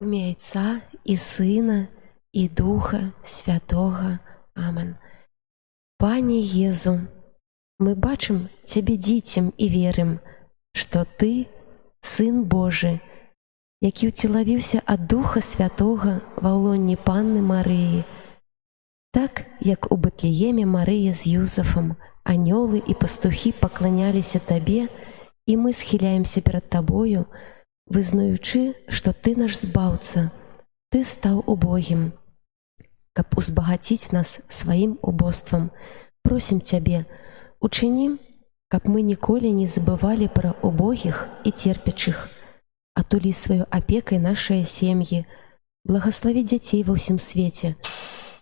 В ім'я Отця і Сина, і Духа Святого. Амен. Пане Єзу, мы бачым Цябе дзіцем і верым, што Ты – Сын Божы, які ўцелавіўся ад Духа Святога ва ўлоне Панны Марыі. Так, як у Бэтлееме Марыя з Юзафам, анёлы і пастухі пакланяліся Табе, і мы схіляемся перад Табою, вызнаючы, што Ты наш збаўца, Ты стаў убогім. Каб узбагаціць нас сваім убоствам, просім Цябе, учыні, каб мы ніколі не забывалі пра убогіх і церпячых, атулі сваёй апекай нашыя сем'і, благаславі дзяцей ва ўсім свеце.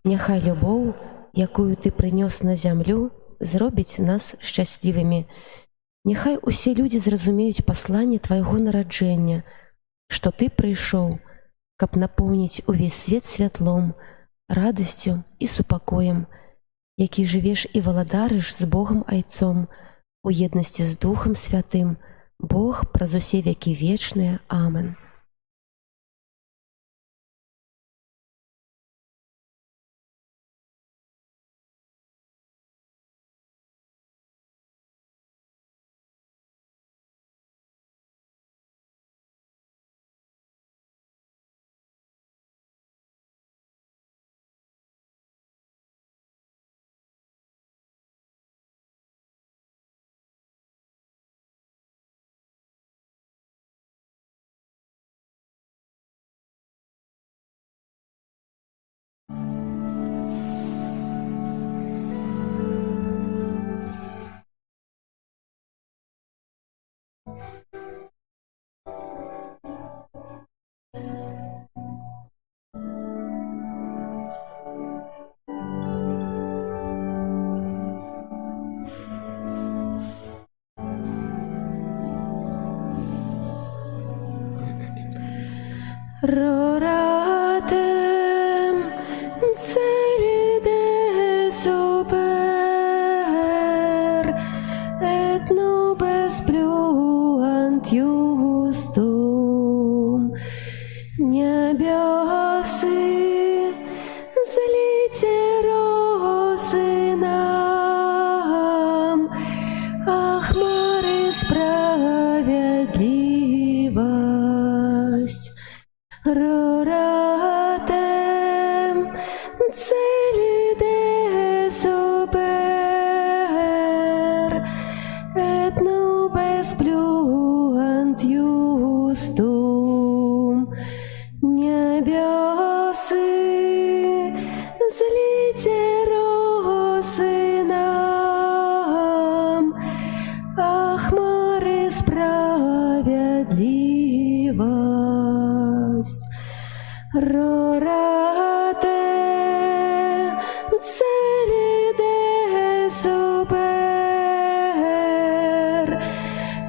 Няхай любоў, якую Ты прынёс на зямлю, зробіць нас шчаслівымі. Няхай усе людзі зразумеюць пасланне Твайго нараджэння, што Ты прыйшоў, каб напоўніць увесь свет святлом, радасцю і супакоем, які жывеш і валадарыш з Богам Айцом, у еднасці з Духам Святым, Бог праз усе векі вечныя. Амен. Roratem celide super et nubes pluant justum. Небесы злите росы нам, а хмары справедливость. Roratem celide super et nubes pluant justum. Небесы злите росы нам, а хмары справедливость. Roratem celide super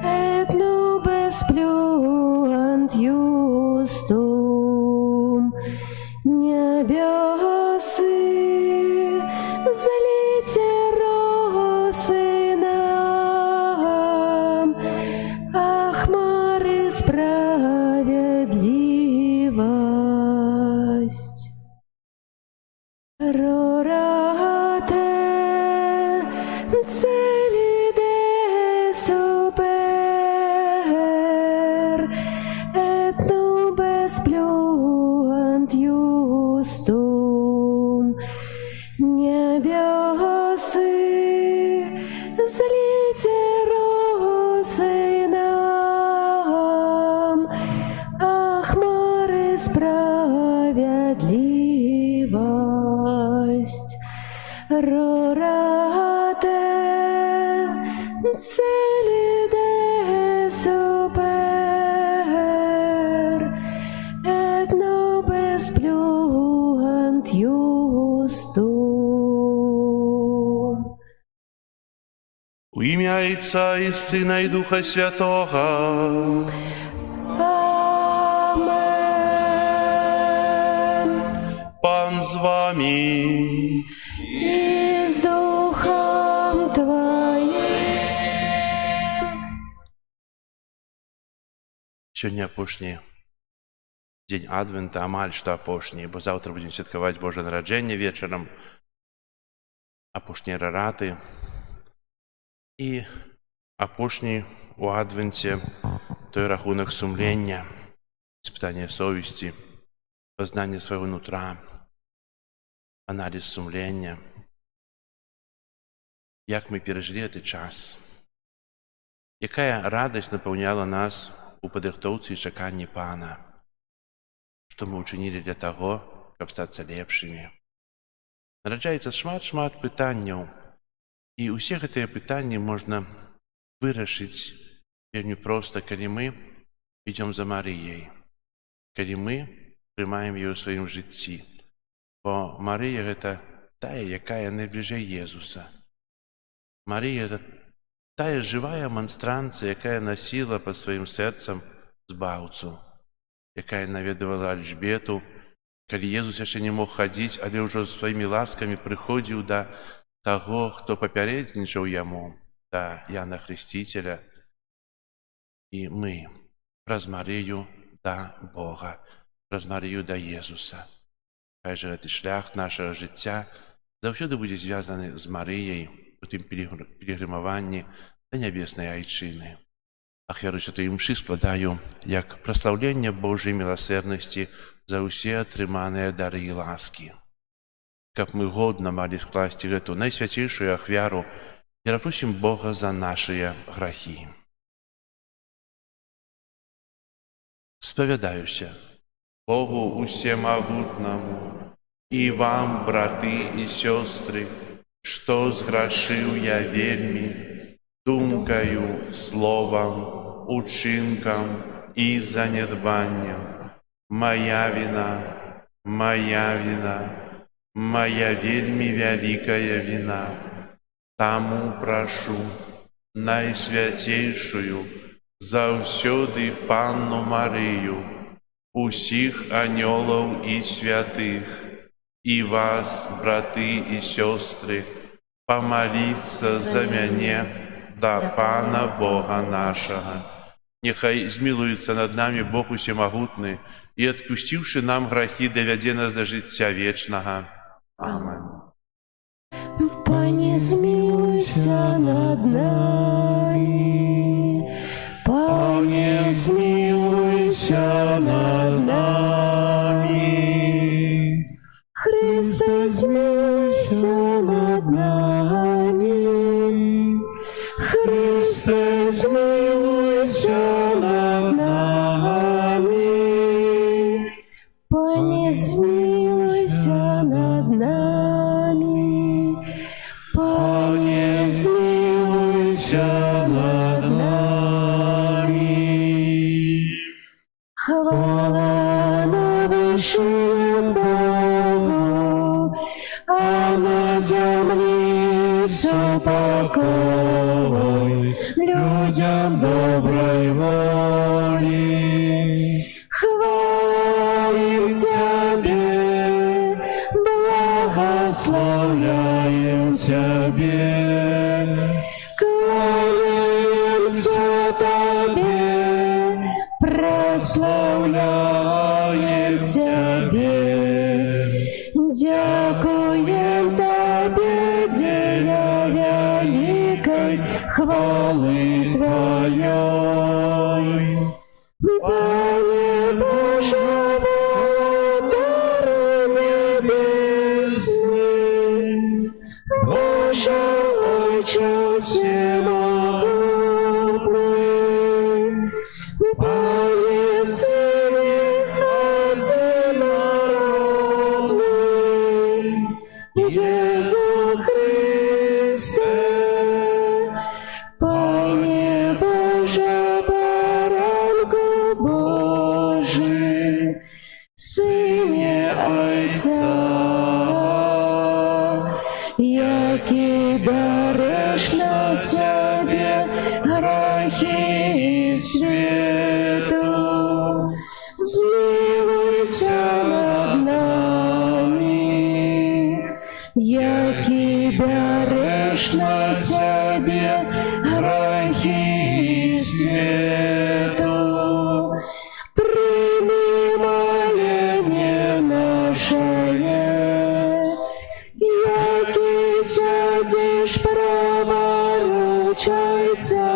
et nubes pluant justum. Небесы злите росы нам, а хмары справедливость. Roratem celide super et nubes pluant justum. Небесы злите росы нам, а хмары справедливость. Roratem celide super et nubes pluant justum. У ім'я Отця і Сина, і Духа Святого. Amen. Пан з вами. І з Духом Твоїм. Сьогодні апошнє дзень адвента, амаль што апошні, бо заўтра будзем святкаваць Божае нараджэнне вечарам, апошнія рараты. І апошні у адвенце той рахунак сумлення, испытание совести, познание своего нутра, анализ сумлення. Як мы перажылі гэты час? Якая радасць напаўняла нас у падрыхтоўцы і чаканні Пана? Што мы ўчынілі для таго, каб стацца лепшымі? Нараджаецца шмат пытанняў, і ўсе гэтыя пытанні можна вырашыць вельмі проста, калі мы ідзём за Марыяй, калі мы прымаем яе ў сваім жыцці. Бо Марыя — гэта тая, якая найбліжэй Езуса. Марыя — гэта тая жывая манстранцыя, якая насіла пад сваім сэрцам збаўцу, якая наведавала Альжбету, калі Езус яшчэ не мог хадзіць, але ўжо сваімі ласкамі прыходзіў да таго, хто папярэднічаў яму, да Яна Хрысціцеля. І мы праз Марыю да Бога, праз Марыю да Езуса. Хай жа гэты шлях нашага жыцця заўсёды будзе звязаны з Марыяй у тым пілігрымаванні да нябеснай айчыны. Ахвяру святой імшы складаю як праслаўленне Божай міласэрнасці за ўсе атрыманыя дары і ласкі. Каб мы годна малі скласці гэту найсвяцейшую ахвяру, перапросім Бога за нашыя грахі. Спавядаюся Богу усемагутнаму і вам, браты і сёстры, што зграшыў я вельмі думкаю, словам, учынкам і занядбанням. Моя віна, моя вельмі вялікая віна. Таму прашу найсвяцейшую заўсёды Панну Марыю, усіх анёлаў і святых, і вас, браты і сёстры, памаліцца за мяне да Пана Бога нашага. Няхай змілуецца над намі Бог усемагутны і, адпусціўшы нам грахі, давядзе нас да жыцця вечнага. Амен. Пане, змілуйся над нами, Пане, змілуйся над нами, Христе, змілуйся над нами, Христе, змілуйся над нами, Пане, змілуйся над нами, Пане, змілуйся над нами. Хвала на вышинах Богу, а на землі супокой людям доброй воли. Хвалим Тебе, благословляем Тебе, кланяемся Тебе, прославляем Тебе, дякуем Тебе, деля великой хвалы Твоей. Пане Боже, володару небесный, Боже, Отче всемогутный, Пане, Сыне одинородный, Иисус Христе, Пане Боже, Баранку Божий, Сыне Отца, який береш на себе грехи світу, змилуйся над нами, який береш на себе грехи світу, прийми проворочайся,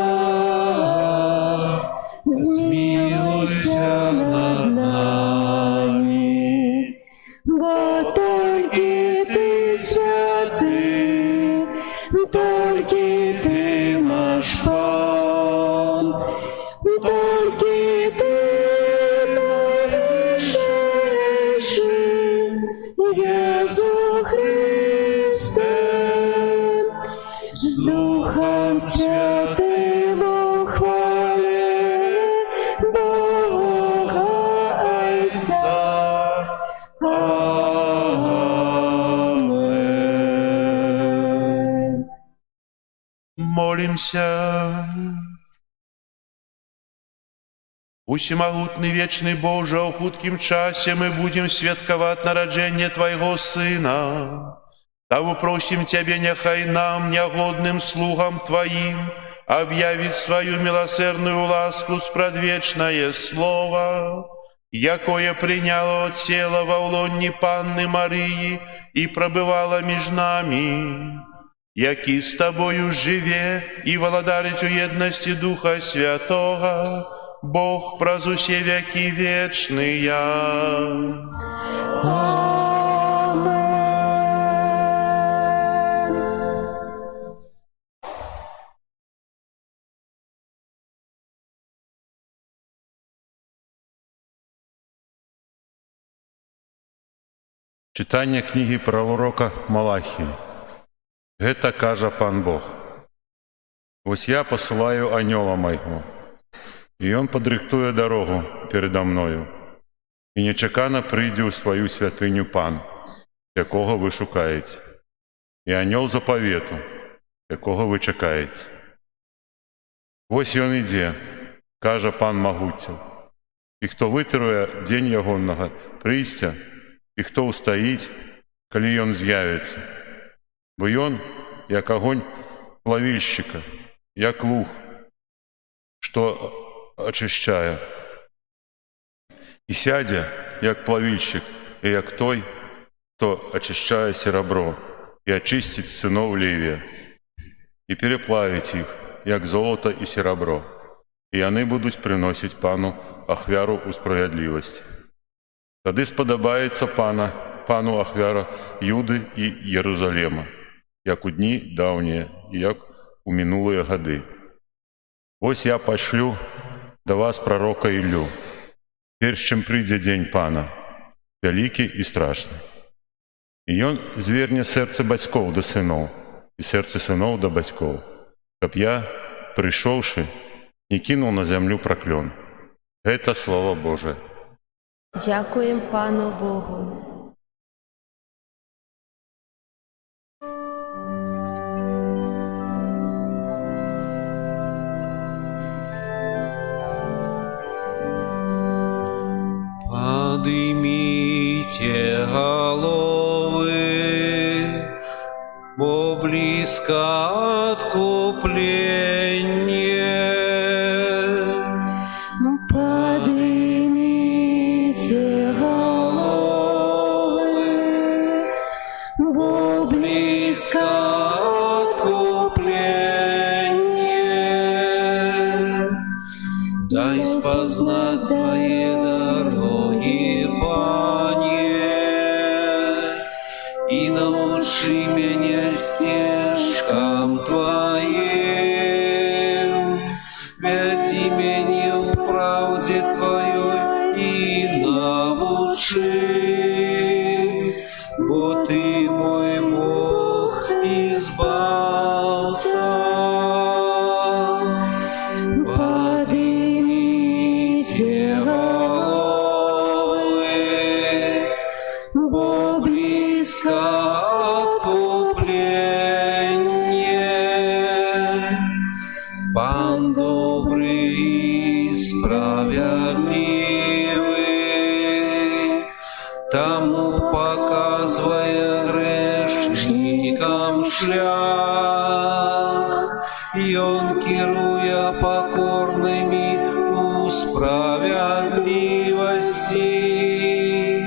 змилуйся над нами, бо тільки ти святий, тільки ти наш Пан, тільки ти найвищий, Єсу Христе, з Духом Святим у хвалі Бога Отця. Амен. Молимся. Усемогутный вечный Боже, о хутким часе мы будем святковать народжение Твоего Сына. Того просим Тебе, нехай нам, негодным слугам Твоим, объявить свою милосердную ласку спредвечное Слово, якое приняло от тела во лоні Панны Марии и пробывало между нами, який с Тобою живе и владарить у едности Духа Святого, Бог праз усе веки вечные. Читання книги пророка Малахії. Гэта кажа Пан Бог. Вось я посылаю анёла майго, і ён падрыхтуе дарогу передо мною, і нечакана прыйдзе ў сваю святыню Пан, якога вы шукаеце, і анёл запавету, якога вы чакаеце. Вось ён ідзе, кажа Пан магуццяў, і хто вытруе дзень ягоннага прыйсця, і хто ўстаіць, калі ён з'явіцца. Бо ён, як агонь плавільшчыка, як луг, што ачышчае. І сядзе, як плавільшчык, і як той, хто ачышчае серабро, і ачысціць сыноў Левія, і пераплавіць іх, як золото і серабро, і яны будуць прыносіць Пану ахвяру ў справядлівасці. Тады спадабаецца Пану ахвяра Юды і Єрусалема, як у дні даўнія і як у мінулыя гады. Вось я пашлю да вас прарока Іллю, перш чым прыйдзе дзень Пана, вялікі і страшны. І ён зверне сэрцы бацькоў да сыноў, і сэрцы сыноў да бацькоў, каб я, прыйшоўшы, не кінуў на зямлю праклён. Гэта слова Божае. Дякуємо Пану Богу. Поднимите головы, бо близко откупление. Поднимите головы, бо близко откупление. Дай спознать Твои дороги, Пане, и научи меня стежкам Твоим. Веди меня в правде Твоей и научи, бо Ты мой Бог избавца. Поднимите головы, бо близко откупление. Пан добрый и справедливый, тому показывая грешникам шлях, и он, керуя покорными у справедливости,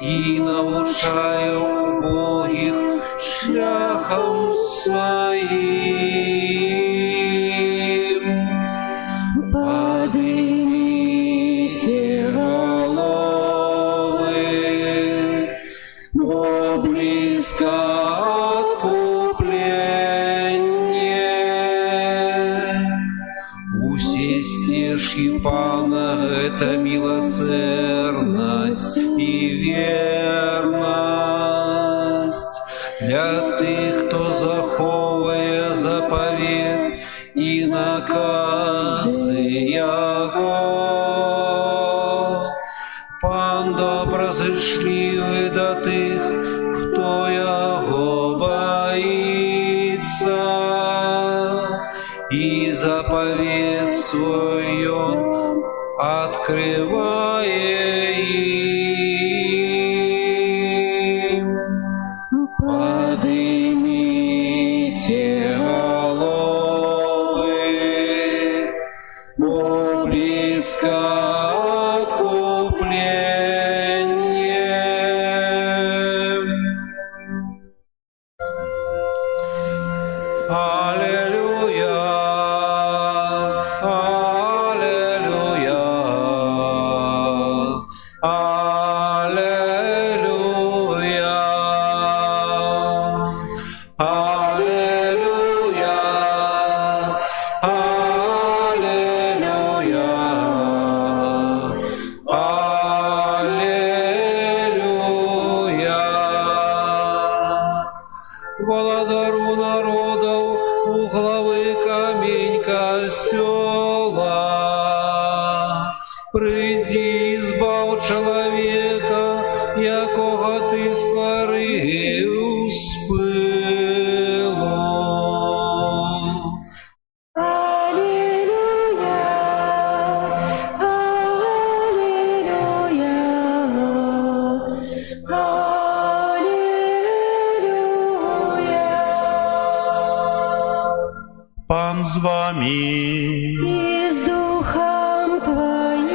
и научая убогих шляхам своим. Поднимите головы, бо близко откупление. Усе стежки Пана — это милосердность и верность для тых, кто заховує заповед и наказы Яго. Пан доброзичливий до тих, хто Його боїться, и заповедь свою открывает им. Поднимите головы, бо близко откупление. Аллилуйя, аллилуйя, аллилуйя, аллилуйя, аллилуйя, аллилуйя. Володару народов, у главы камень костела. Прийди, избав чоловіка, якого ти створив з пилу. Аллилуйя, аллилуйя. Пан з вами. И с Духом Твоим.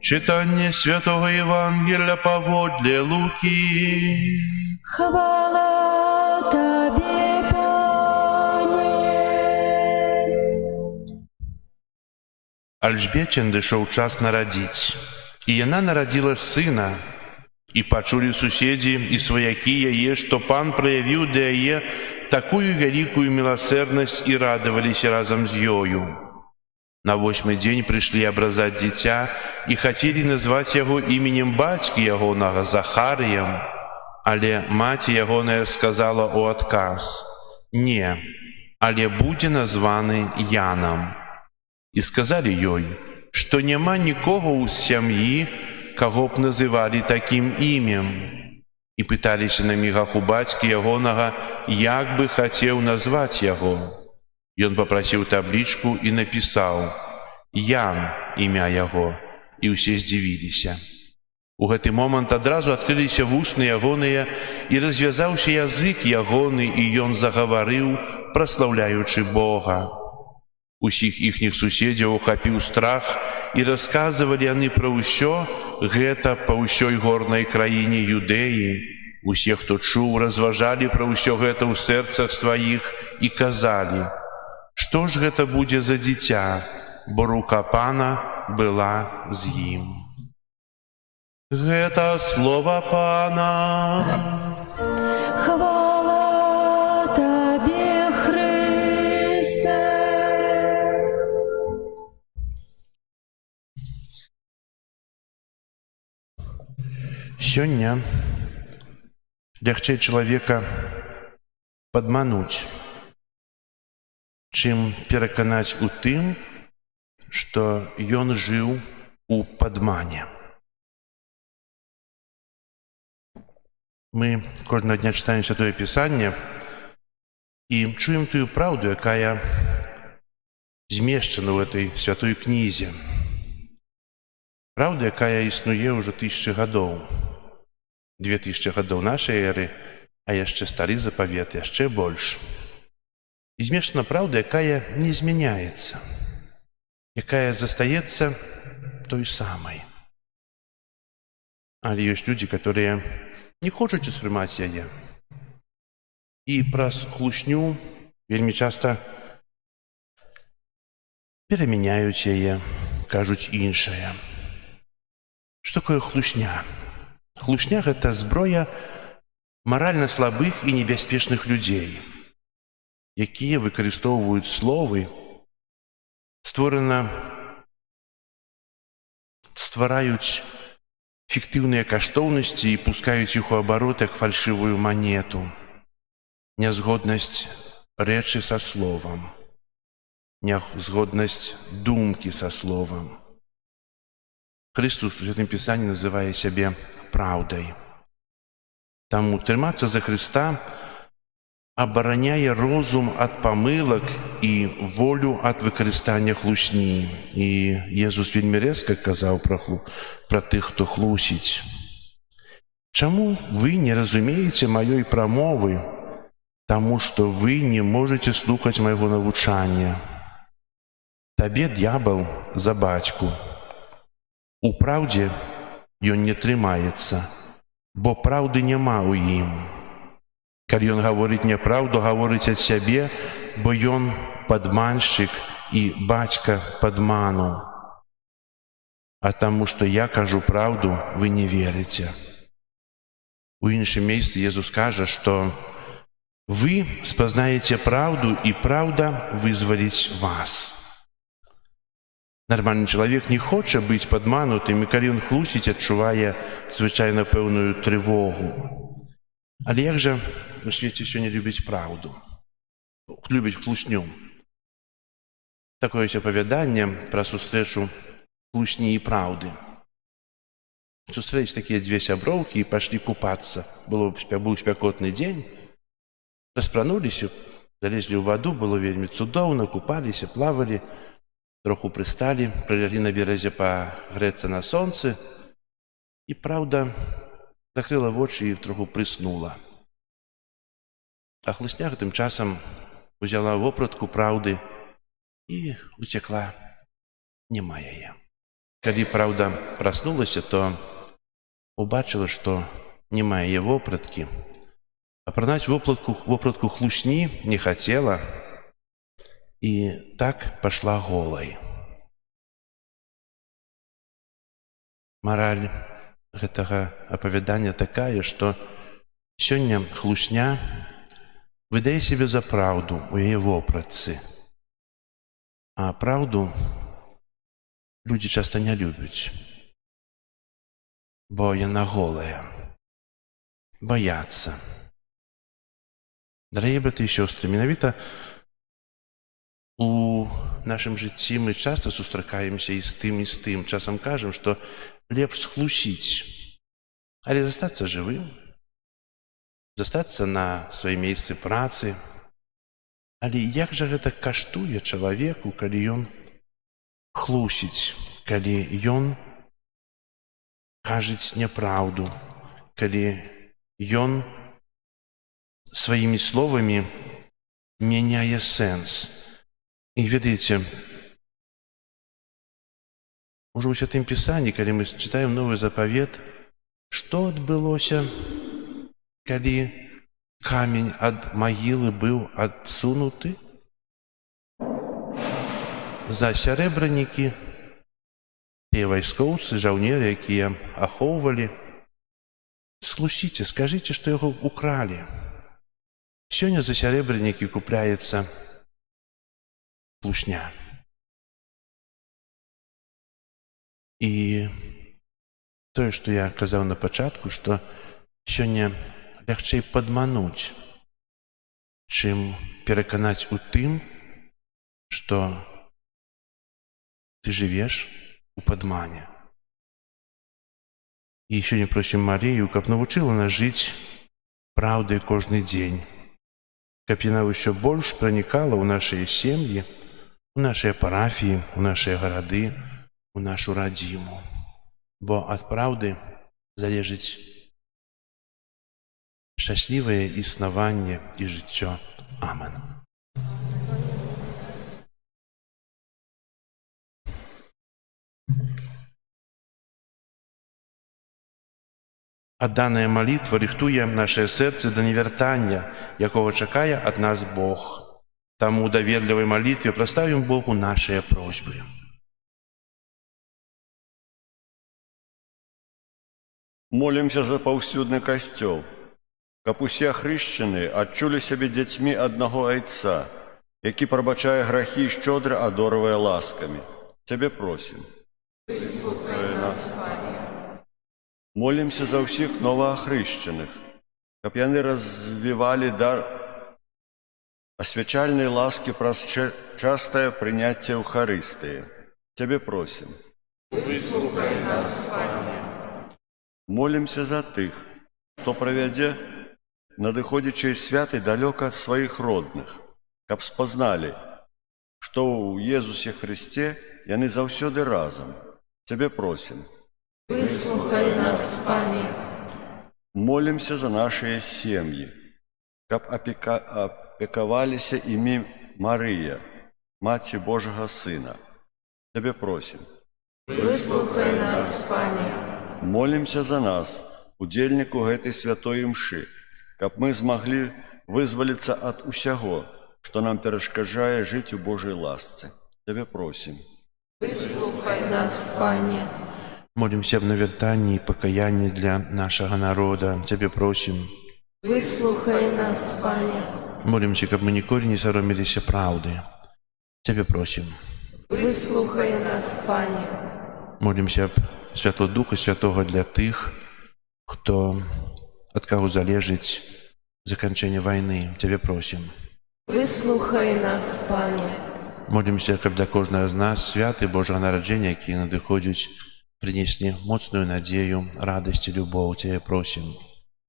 Читання Святого Євангелія паводле Луки. Хвала Тебе, Пане. Альжбеце надышоў час нарадзіць, і яна нарадзіла сына. І пачулі суседзі і сваякі яе, што пан праявіў да яе такую вялікую міласэрнасць і радаваліся разам з ёю. На 8-й дзень прыйшлі абразаць дзіця і хацелі назваць яго іменем бацькі ягонага Захарыем, але маці ягоная сказала ў адказ: «Не, але будзе названы Янам». І сказалі ёй, што няма нікога ў сям'і, каго б называлі такім імем. І пыталіся на мігах у бацькі ягонага, як бы хацеў назваць яго. Ён папрасіў таблічку і напісаў: «Ян» імя яго, і ўсе здзівіліся. У гэты момант адразу адкрыліся вусны ягоныя, і развязаўся язык ягоны, і ён загаварыў, праслаўляючы Бога. Усіх іхніх суседзяў ухапіў страх, і расказвалі яны пра ўсё гэта па ўсёй горнай краіне Юдэі. Усе, хто чуў, разважалі пра ўсё гэта ў сэрцах сваіх і казалі: «Што ж гэта будзе за дзіця, бо рука Пана была з ім». Гэта слова Пана. Хвала Тебе, Христе. Сёння лягчэй чалавека падмануць, чым пераканаць у тым, што ён жыў у падмане. Мы кожнага дня чытаем Святое Пісанне і чуем тую праўду, якая змешчана ў этой святой кнізе. Праўда, якая існуе ўжо 1000 гадоў. 2000 гадоў нашай эры, а яшчэ стары запавет, яшчэ больш. І змешчана праўда, якая не змяняецца, якая застаецца той самай. Але ёсць людзі, которые не хочуць успрымаць яе. І праз хлушню вельмі часта перамяняюць яе, кажуць іншае. Што такое хлушня? Хлушня – гэта зброя маральна слабых і небяспечных людзей, якія выкарыстоўваюць словы, ствараюць фіктыўныя каштоўнасці і пускаюць іх у абарот як фальшывую манету. Нязгоднасць рэчы са словам, нязгоднасць думкі са словам. Христос у Святым Пісанні называе сябе праўдай. Таму трымацца за Христа абараняе розум ад памылак і волю ад выкарыстання хлусні. І Езус вельмі рэзка казаў пра тых, хто хлусіць. Чаму вы не разумееце маёй прамовы? Таму што вы не можаце слухаць майго навучання. Табе д'ябал за бацьку. У праўдзе ён не трымаецца, бо праўды няма ў ім. Калі ён гаворыць няпраўду, гаворыць ад сябе, бо ён падманшчык і бацька падману. А таму, што я кажу праўду, вы не верыце. У іншым месцы Езус кажа, што вы спазнаеце праўду, і праўда вызваліць вас. Нармальны чалавек не хоча быць падманутым, і калі ён хлусіць, адчувае звычайна пэўную трывогу. Але як жа у свеце сёння любіць праўду? Любіць хлусню. Такое апавяданне пра сустрэчу хлусні і праўды. Сустрэць такія дзве сяброўкі і пайшлі купацца. Быў спякотны дзень. Распрануліся, залезлі ў ваду, было вельмі цудоўна, купаліся, плавалі, троху прысталі, прыляглі на беразе пагрэцца на сонцы, і праўда закрыла вочы і троху прыснула. А хлусня гэтым часам узяла вопратку праўды і уцякла, няма яе. Калі праўда праснулася, то убачыла, што няма яе вопраткі, а пранаць вопратку хлусні не хацела, і так пайшла голай. Мараль гэтага апавядання такая, што сёння хлусня выдае сябе за праўду ў яе вопратцы, а праўду людзі часта не любяць, бо яна голая, баяцца. Дарагія браты і сёстры, менавіта у нашым жыцці мы часта сустракаемся і з тым. Часам кажам, што лепш схлусіць, але застацца жывым, застацца на сваім месцы працы. Але як жа гэта каштуе чалавеку, калі ён хлусіць, калі ён кажыць няпраўду, калі ён сваімі словамі мяняе сэнс. І ведаеце, ужо ў Святым Пісанні, калі мы чытаем Новы Запавет, што адбылося, калі камень ад магілы быў адсунуты? За сярэбранікі тыя вайскоўцы, жаўнеры, якія ахоўвалі, схлусіце, скажыце, што яго укралі. Сёння за сярэбранікі купляецца хлусня. І тое, што я казаў на пачатку, што сёння лягчэй падмануць, чым пераканаць у тым, што ты жывеш у падмане. І сёння просім Марыю, каб навучыла нас жыць праўдай кожны дзень, каб яна ўсё больш пранікала ў нашыя сем'і, у нашыя парафіі, у нашыя гарады, у нашу радзіму. Бо ад праўды залежыць шчаслівае існаванне і жыццё. Амен. А дана малітва рихтує наше серце до невертання, якого чекає від нас Бог. Тому у довірливій молитві проставимо Богу наші просьби. Молимся за паўсюдны касцёл, каб усе хрышчаныя адчулі сябе дзецьмі аднаго Айца, які прабачае грахі і шчодра адорвае ласкамі. Цябе просім. Выслухай нас, Пане. Молимся за ўсіх новаахрышчаных, каб яны развівалі дар асвячальнай ласкі праз частае прыняцце Еўхарыстыі. Цябе просім. Выслухай нас, Пане. Молимся за тых, хто правядзе надыходзячыя святы далёка ад сваіх родных, каб спазналі, што ў Езусе Хрысце яны заўсёды разам. Цябе просім. Выслухай нас, Пане. Молимся за нашыя сем'і, каб апекаваліся імі Марыя, Маці Божага Сына. Цябе просім. Выслухай нас, Пане. Молимся за нас, удзельніку гэтай святой імшы, каб мы змаглі вызваліцца ад усяго, што нам перашкаджае жыць у Божай ласцы. Цябе просім. Выслухай нас, Пане. Молимся в навертанні і пакаянні для нашага народа. Цябе просім. Выслухай нас, Пане. Молимся, каб мы ніколі не сароміліся праўды. Цябе просім. Выслухай нас, Пане. Молимся аб святло Духа Святого для тых, хто ад каго залежыць заканчэнне вайны. Цябе просім. Выслухай нас, Пане. Молимся, каб для кожнага з нас святы Божага нараджэння, якія надыходзяць, прынеслі моцную надзею, радасць і любоў. Цябе просім.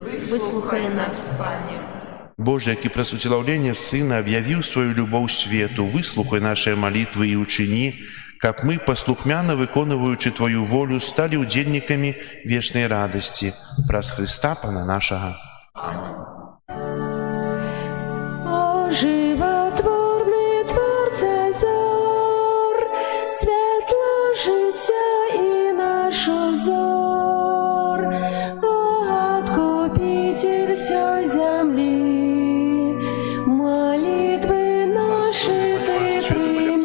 Выслухай нас, Пане. Боже, які праз уцелаўленне Сына аб'явіў сваю любоў свету, выслухай нашыя малітвы і ўчыні, каб мы, паслухмяна выконваючы Твою волю, сталі ўдзельнікамі вечнай радасці праз Хрыста Пана нашага. О, животворний Творце зор, світло життя і нашу зор, о, Откупитель всей земли, молитвы наши Ты прими.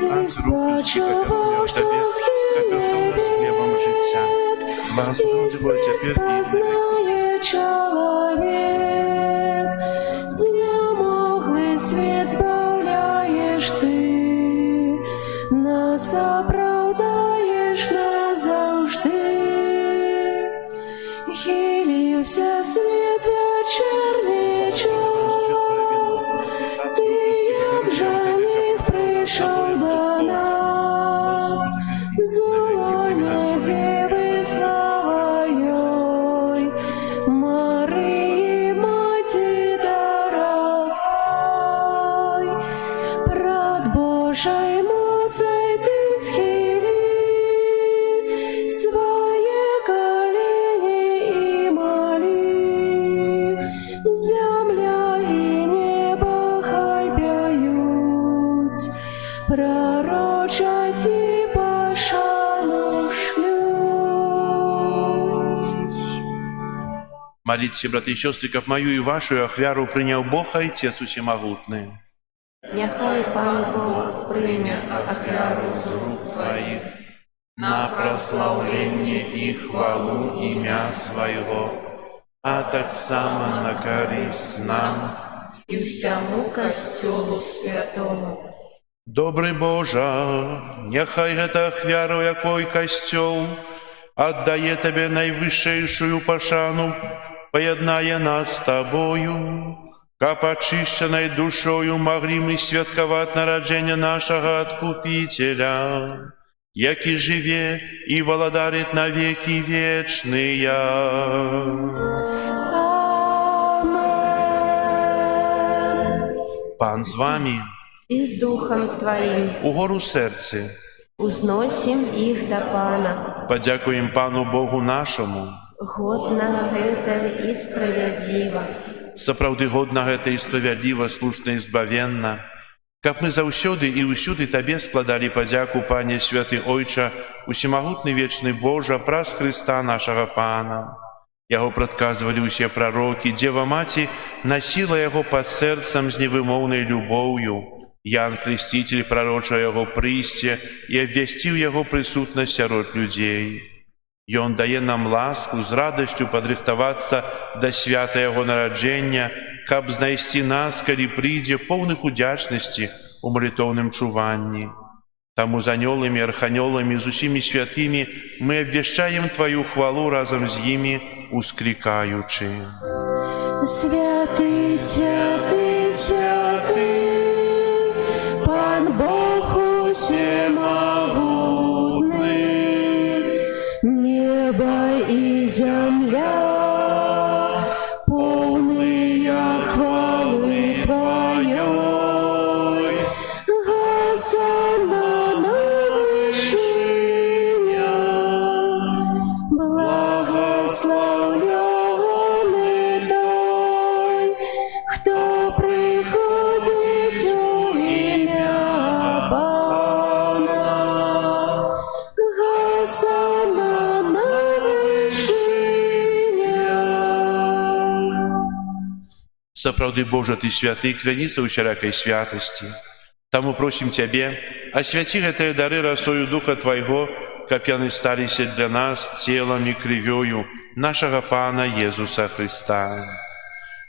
Ты спочивав, что свет познает человек, знемоглый свет сбавляешь Ты, нас оправдаешь назавжди. Хилився свет вечерний час, Ты, як жених, прийшов до нас, золоня Деви славою, Марії, Маті дорогой, пред Божой моцей Ты схили своє колени и моли, земля и небо хай п'ють, пророчать и пошану шлють. Моліться, брати і сестри, каб мою і вашу ахвяру прийняв Бог, Отець Усемогутний. Нехай Пан Бог прийме ахвяру з рук Твоих на прославление и хвалу имя Своего, а так само на користь нам. і всьому костюлу святому. Добрий Боже, нехай гэта ахвяру, якой костюл отдає Тебе найвищейшую пошану, поєднає нас з Тобою, каб очищенной душою могли мы святковать народження нашего Откупителя, який живе и володарит на веки вечные. Амен. Пан з вами, І з Духом Твоїм угору серце, узносим їх до Пана. подякуємо Пану Богу нашому. Годна гэта і справядліва. Сапраўды годна гэта і справядліва, слушна і збавенна. Каб мы заўсёды і ўсюды Табе складалі падзяку, Пане святы Ойча, усемагутны вечны Божа, праз Хрыста нашага Пана. Яго прадказвалі ўсе прарокі, Дзева Маці насіла яго пад сэрцам з невымоўнай любоўю. Ян Хрысціцель прарочыў яго прыйсце і абвясціў яго прысутнасць сярод людзей. Ён дае нам ласку з радасцю падрыхтавацца да свята яго нараджэння, каб знайсці нас, калі прыйдзе, поўных удзячнасці у малітоўным чуванні. Таму з анёламі, арханёламі, з усімі святымі мы абвяшчаем Тваю хвалу разам з імі, усклікаючы. Святы, святы, святы, Пан Бог усемогутный, небо и земля, полные хвалы Твоей. Госанна на вышинях, благословленный той, кто приходит у имя Пана. Госанна на вышинях. Сапраўды, Божа, Ты святы, кляніца ўсялякай святасці. Таму просім Цябе, асвяці гэтыя дары расою Духа Твайго, каб яны сталіся для нас целам і крывёю нашага Пана Езуса Хрыста.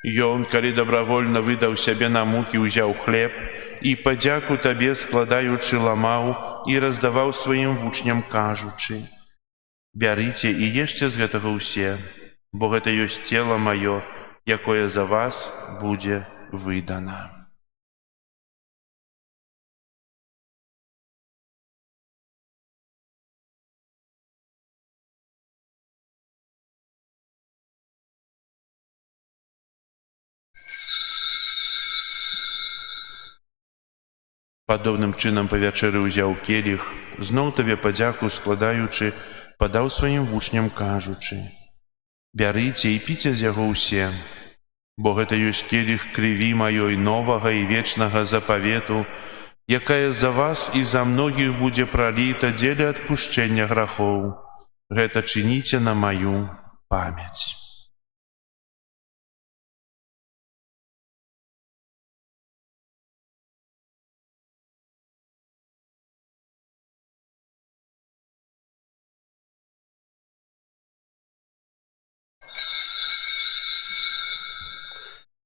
Ён, калі добравольна выдаў сябе на мукі, узяў хлеб і падзяку Табе складаючы ламаў і раздаваў сваім вучням, кажучы: «Бярыце і ешце з гэтага ўсе, бо гэта ёсць цела маё, якое за вас будзе выдана». Падобным чынам па вячэры ўзяў келіх, зноў Табе падзяку складаючы, падаў сваім вучням, кажучы: «Бярыце і піце з яго ўсе, бо гэта ёсць келіх крыві маёй новага і вечнага запавету, якая за вас і за многіх будзе праліта дзеля адпушчэння грахоў. Гэта чыніце на маю памяць».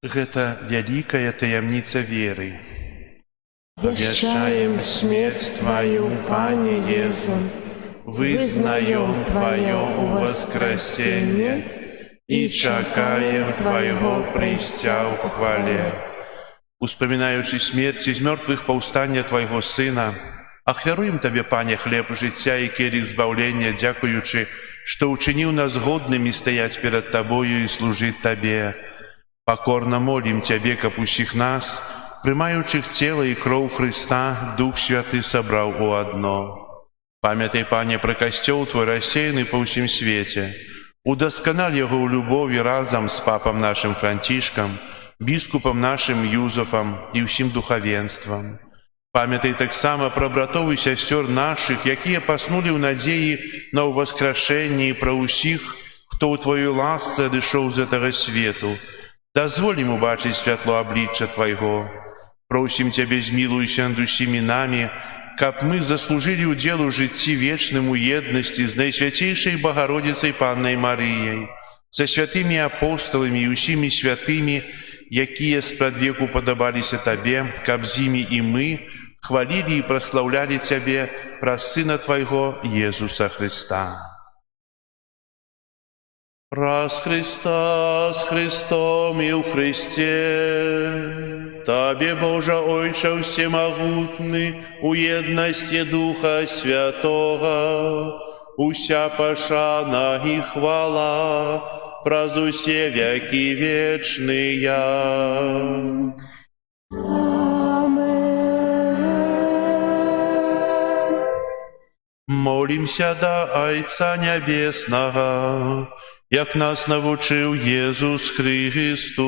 Гэта вялікая таямніца веры. Вещаем смерть Твою, Пане Езу, Вызнаем Твое воскресение и чакаем Твоего прыйсця ў хвале. Успамінаючы смерць з мёртвых паўстання Твайго Сына, ахвяруем Табе, Пане, хлеб жыцця і келіх збаўлення, дзякуючы, што ўчыніў нас годнымі стаяць перад Табою і служыць Табе. Покорно молим Тебе, каб усіх нас, прымаючых цела і кроў Хрыста, Дух Святы сабраў у адно. Памятай, Пане, пра касцёл Твой рассеяны па ўсім свеце. Удасканаль яго ў любові разам з папам нашым Францішкам, біскупам нашым Юзафам і ўсім духавенствам. Памятай таксама пра братоў і сясцёр нашых, якія паснулі ў надзеі на ўваскрашэнне, і пра ўсіх, хто ў Твоёй ласцы адышоў з гэтага свету. Дазволім убачыць святло аблічча Твайго. Просім Цябе, змілуйся над усімі намі, каб мы заслужылі ўдзел у жыцці вечным у еднасці з Найсвяцейшай Багародзіцай Паннай Марыяй, са святымі апосталамі і усімі святымі, якія спрадвеку падабаліся Табе, каб з імі і мы хвалілі і праслаўлялі Цябе праз Сына Твайго Езуса Хрыста. Праз Христа, с Христом и у Христе, Табе, Божа Ойча всемогутный, у едности Духа Святого, уся пошана и хвала, праз усе веки вечные. Амен. Молимся до Айца Небесного, як нас навучив Єсус Христос.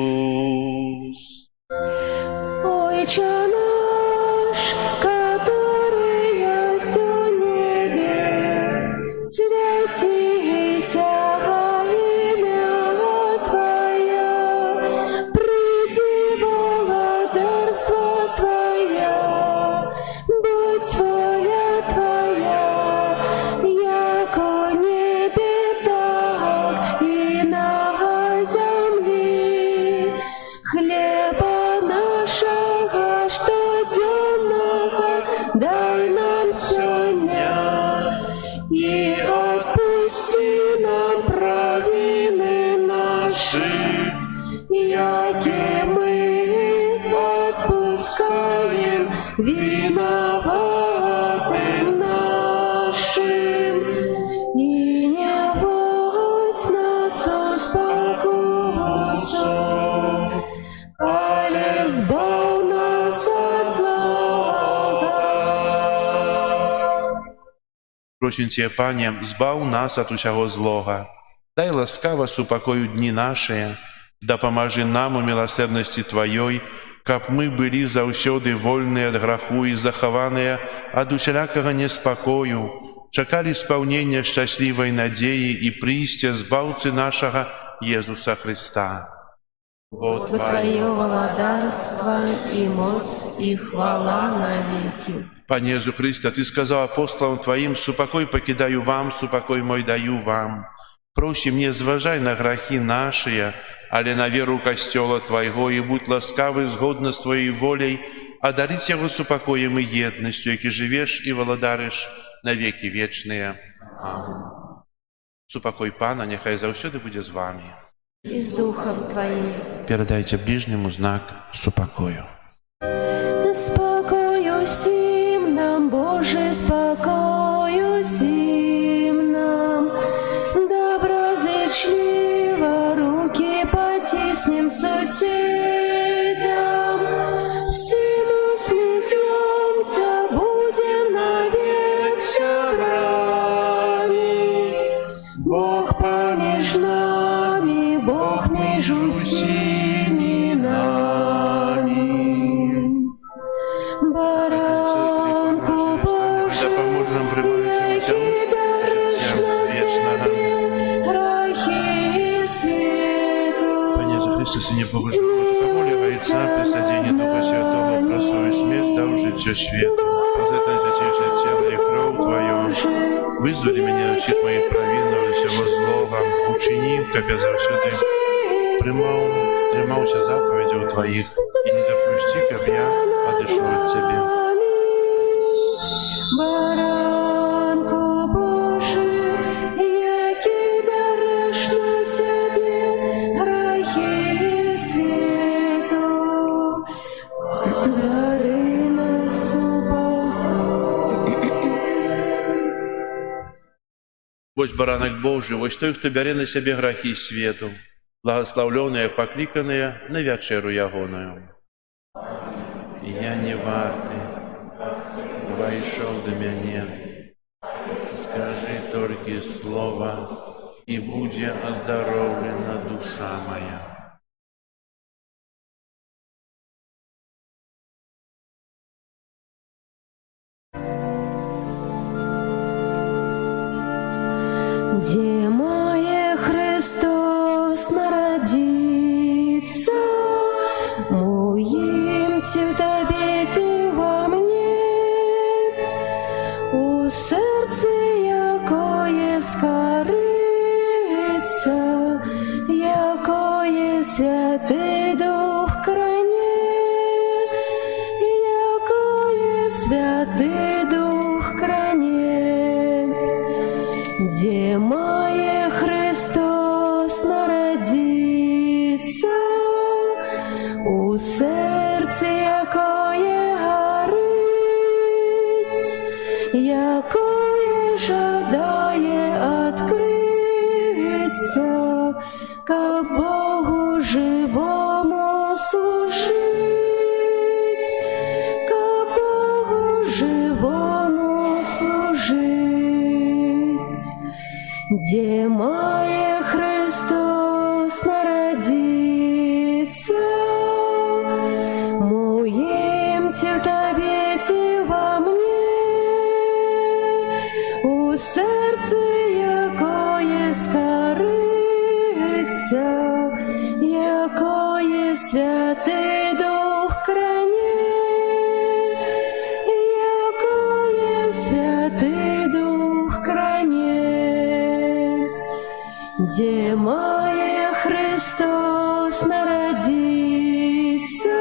Ойче наш, ласкаем виноватым нашим, и не вводь нас у спокусу, але збав нас от злого. Просім Цябе, Пане, збав нас ад усяго злога. Дай ласкава супакою дні нашыя, дапамажы нам у міласэрнасці Тваёй, каб мы былі заўсёды вольныя ад граху і захаваныя ад усялякага неспакою, чакалі спаўнення шчаслівай надзеі і прыйсця збаўцы нашага Езуса Христа. Бо Твое владарство и моц и хвала навеки. Пане Езу Христа, Ты сказаў апостолам Тваім: «Супакой пакідаю вам, супакой мой даю вам». Просім, не зважай на грахі нашыя, але на веру Касцёла Твайго, і будь ласкавы згодна з Твоей воляй адарыць яго супакоем і еднасцю, які жывеш і валадарыш на векі вечныя. Амин. Супакой Пана няхай заўсёды будзе з вамі. И с Духом Твоим. Перадайце ближнему знак супакою. Спокою сим нам, Боже, спокою сим нам. Доброзычливо руки потиснем соседям. Всем усмехнемся, будем навек собрами. Бог помеж нами, Бог между всеми нами. Баранку Божий, який береш на себе грехи світу. Пане Єсу Христе, Сині Бога живого, помоливается при содействии Духа Святого, про свою смерть дав життя світу. Прозетне святейшее тело и кров Твою, вызвали меня от моих провинного всего злого, учини, как я завсёды тримався заповедей Твоих, и не допусти, как я отошел от Тебе. Баранку Божий, який береш на себе грехи світу, дари нас Вось баранок Божий, вось той, хто бярэ на сябе грахі свету, благословленные, покликанные на вечеру ягоную. Я не варты, войшов до мяне, скажи только слово, и буде оздоровлена душа моя. Где мое Христос народится, моим в Тебе, во мне, у сердце якое скорится, якое Святый Дух кране, якое Святый Дух кране. Где мое Христос народится, у сердце якое горить, якое жадає открыться, ко Богу живому служить, ко Богу живому служить. Где мое Христос народится, моим в Тебе, во мне, у сердце якое скориться, якое Святый Дух кране, якое Святый Дух кране. Где мое Христос народится,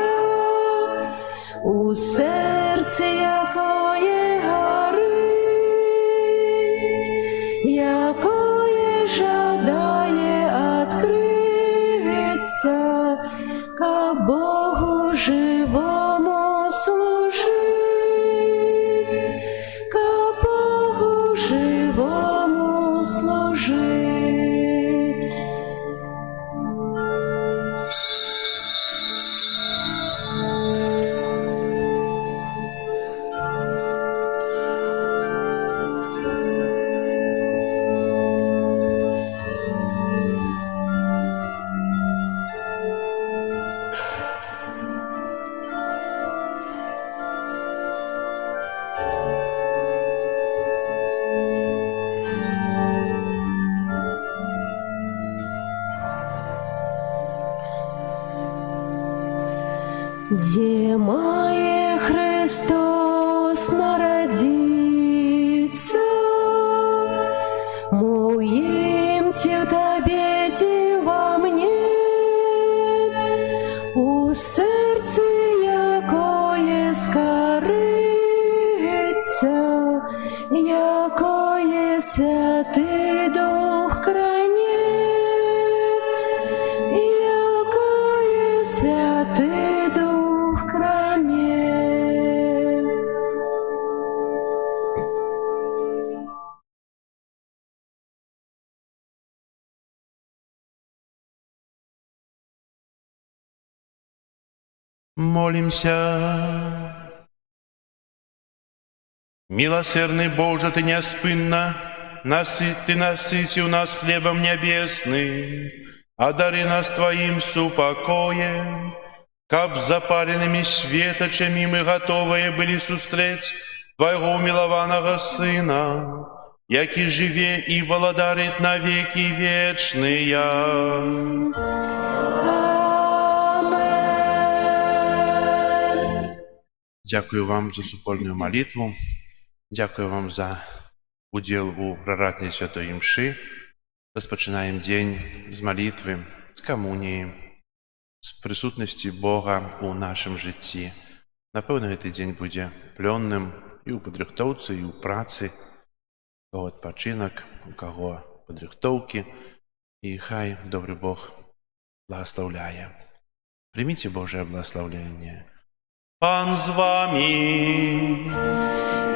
у сердце якое горить, якое жадає открыться, ко Богу живому служить, ка Богу живому служить. Де має Христос народиться, моїмці в Тебе, ті во мне, у серці якое скориться, якое Святий Дух крайне, якое Святий Дух крайне. Молимся. Милосердный Боже, Ты неоспынно, Ты насытил нас хлебом небесным, одари нас Твоим супокоем, каб запаленными светочами мы готовые были сустреть Твоего умилованного Сына, яки живе и владарит на веки вечные. Дякую вам за супольную молитву. Дякую вам за удел у проратній святої мши. Розпочинаємо день з молитви, з комунії, з присутності Бога у нашому житті. Напевно, цей день буде плённым і у падрыхтоўцы, і у працы, у кого адпачынак, у кого падрыхтоўкі. І хай добрый Бог благословляє. Примите Божие благословение. Пан з вами.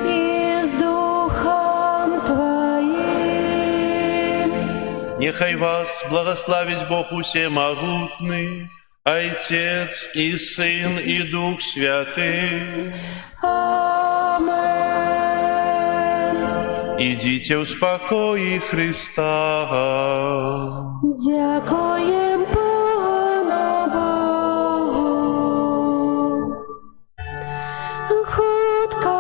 И с Духом Твоим. Нехай вас благословить Бог усемогутный, Отец и Сын и Дух Святый. Амен. Идите в спокое Христа. Дякуєм Пану Богу. Хутко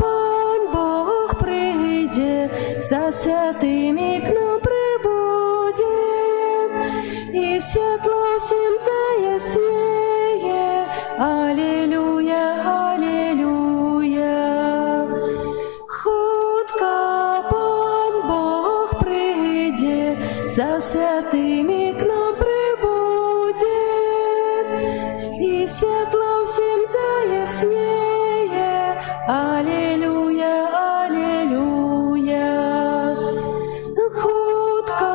Пан Бог прийде, за святими к нам прибуде, и світло всім заясніє. Алілюя, алілюя. Хутко Пан Бог прийде, за святими к нам прибуде, и світло всім заясніє. Алілюя, алілюя. Хутко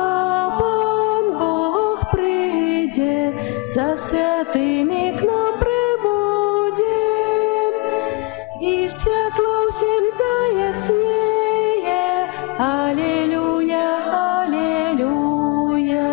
Пан Бог прийде, за святими к нам прибуде, і світло всім заясніє. Алілюя, алілюя.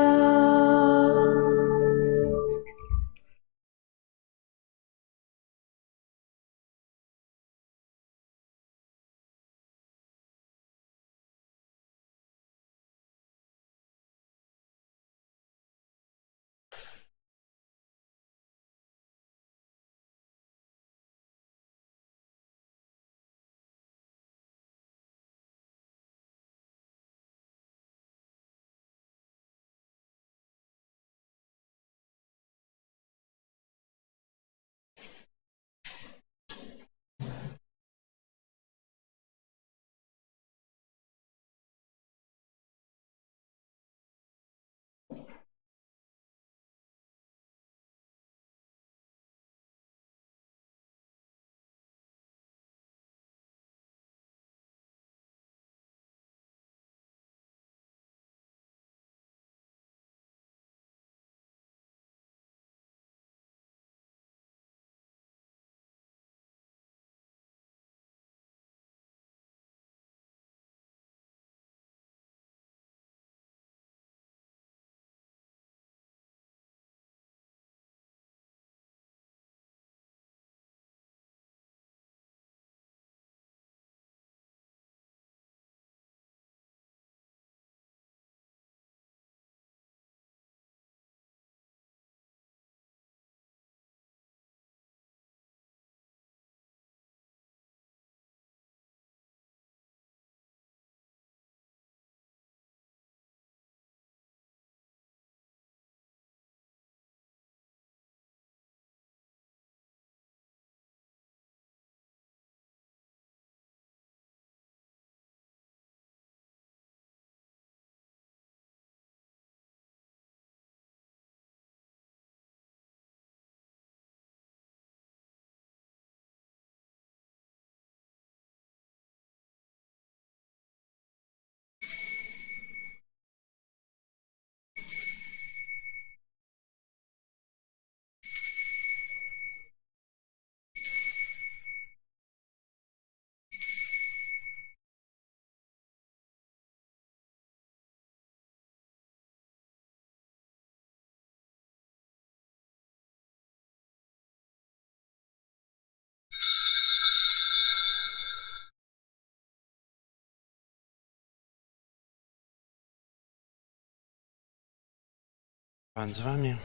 Пан з вами.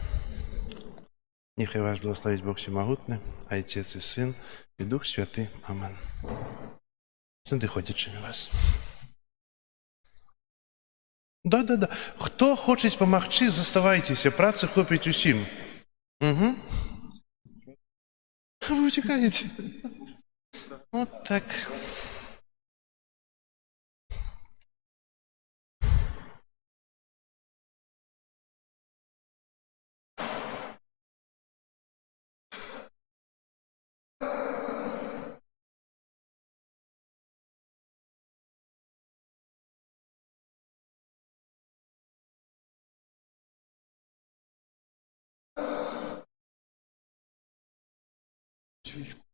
Нехай вас благословить Бог Всемогутний, Отець і Син, і Дух Святий. Амен. З надиходячими вас. Да. Хто хоче допомогти, заставайтеся. Праці хопить усім. Угу. Ви утікаєте. От так. Свічку.